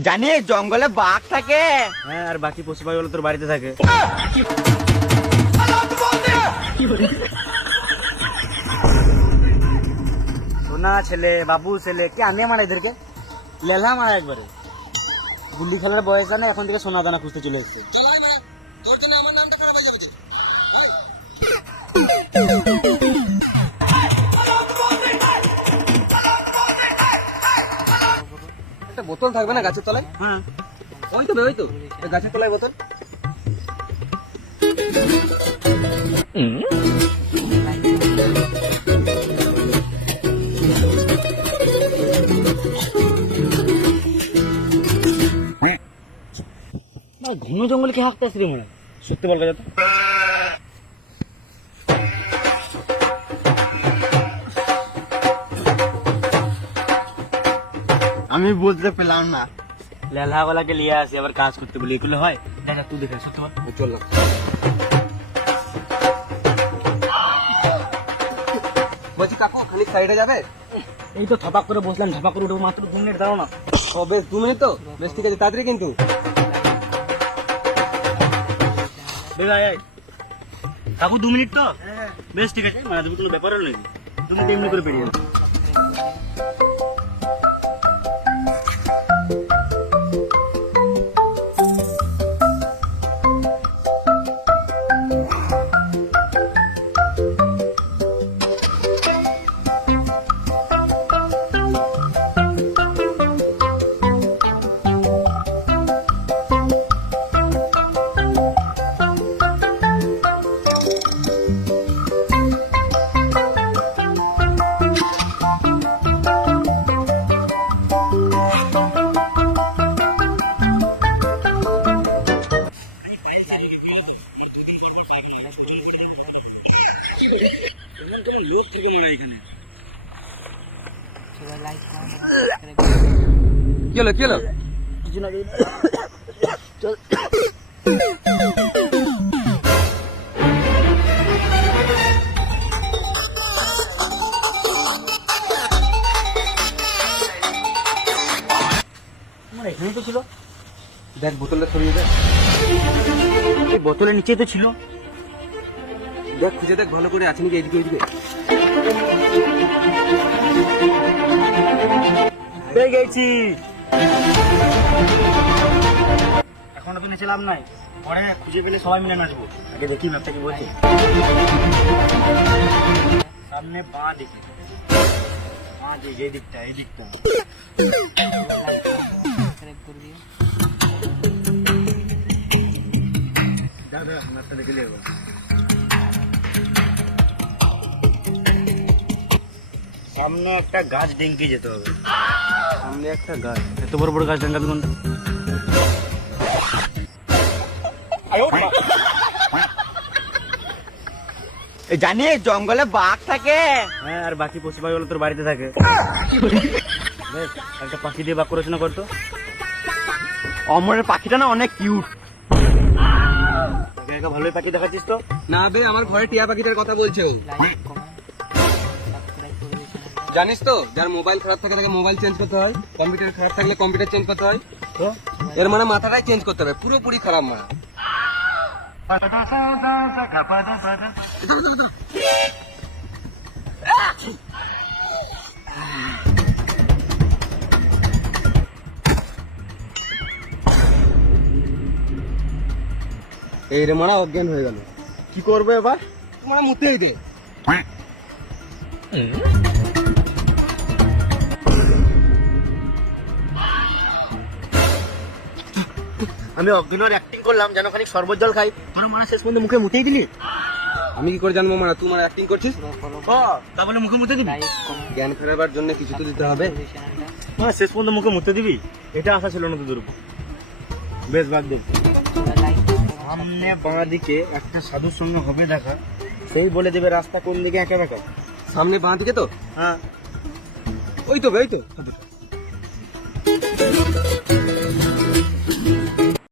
জানি জঙ্গলে বাঘ থাকে। হ্যাঁ, আর বাকি পশু পাখিগুলো তোর বাড়িতে থাকে। সোনা ছেলে, বাবু ছেলে, কে আমি মারা এদেরকে লেলা মারা একবারে। গুল্লি খেলার বয়স না, এখন থেকে সোনা দানা খুঁজতে চলে এসছে। একটা বোতল থাকবে না গাছের তলায়? হ্যাঁ, ওই তো গাছের তলায় বোতল। ঘন জঙ্গলে কে হাঁকতে আসছি রে মনে? সত্যি বল যত আমি বুঝতে পেলাম না। লেলা গলাকে লিয়ে আসি আবার কাজ করতে বলি, এগুলো হয়? দেখা তুই দেখে সত্যি বল। চললাম। বলছি কাকু খালি সাইডে যাবে? এই তো থপাক করে বসলাম, ঝাপাক করে উঠবো, মাত্র 2 মিনিট দাঁড়াও না। ও বেশ 2 মিনিট তো? বেশ ঠিক আছে, তাড়াতাড়ি কিন্তু। কাকু 2 মিনিট তো? বেশ ঠিক আছে, মানে কোনো ব্যাপার হলো নাকি? 2 মিনিট এমনি করে বেরিয়ে যাবে। লাইক কমেন্ট সাবস্ক্রাইব করে দিন চ্যানেলটা। সবাই লাইক কমেন্ট সাবস্ক্রাইব করে দিন। কি হলো কি হলো? কিছু না চল। আমার এখানেই তো ছিল। দেখ বোতলটা সরিয়ে দেখ। এই বোতলের নিচেই তো ছিল। দেখ খুঁজে দেখ ভালো করে আছে নাকি এদিকে ওইদিকে। পেয়ে গেছি। এখন তো নিচে লাভ নাই, পরে খুঁজে পেলে সবাই মিলে নাচবো। আগে দেখি ম্যাপটা কি বলছে। সামনে বাঁ দিকে, বাঁ দিকে, এই দিকটা। সবাই লাইক কমেন্ট সাবস্ক্রাইব করে দিন। দাদা ম্যাপটা দেখে নেবো। সামনে একটা গাছ ডেঙ্কে যেতে হবে। সামনে একটা গাছ। এত বড় বড় গাছ ডেঙ্গাবি কোনটা? জানি জঙ্গলে বাঘ থাকে। হ্যাঁ, আর বাকি পশু পাখিগুলো তোর বাড়িতে থাকে। বেশ, একটা পাখি দিয়ে বাক্য রচনা করতো। অমরের পাখিটা না অনেক কিউট। একা একা ভালোই পাখি দেখাচ্ছিস তো। না বে, আমার ঘরে টিয়া পাখিটার কথা বলছে ও। লাইক কমেন্ট সাবস্ক্রাইব করে দিন চ্যানেলটা। জানিস তো, যার মোবাইল খারাপ থাকে তাকে মোবাইল চেঞ্জ করতে হয়, কম্পিউটার খারাপ থাকলে কম্পিউটার চেঞ্জ করতে হয়। তো এর মানে মাথাটাই চেঞ্জ করতে হবে, পুরোপুরি খারাপ মা। এই রে মারা অজ্ঞান হয়ে গেল, কি করবে এবার? মানে মুতেই দে। আমি অজ্ঞানের অ্যাক্টিং করলাম যেন খানিক শরবত জল খাই, তোর মানে শেষ পর্যন্ত মুখে মুতেই দিলি। আমি কি করে জানবো মারা তুই মানে অ্যাক্টিং করছিস? তা বলে মুখে মুতে দিবি? লাইক কমেন্ট জ্ঞান ফেরাবার জন্য কিছু তো দিতে হবে। করে দিন চ্যানেলটা। মানে শেষ পর্যন্ত মুখে মুতে দিবি, এটা আশা ছিল না তোদের উপর। বেশ, বাদ দে। সবাই লাইক কমেন্ট সামনে বাঁ দিকে একটা সাধুর সঙ্গে হবে দেখা, সেই বলে দেবে রাস্তা কোন দিকে একা বেঁকা। সামনে বাঁ দিকে তো? হ্যাঁ, ওই তো।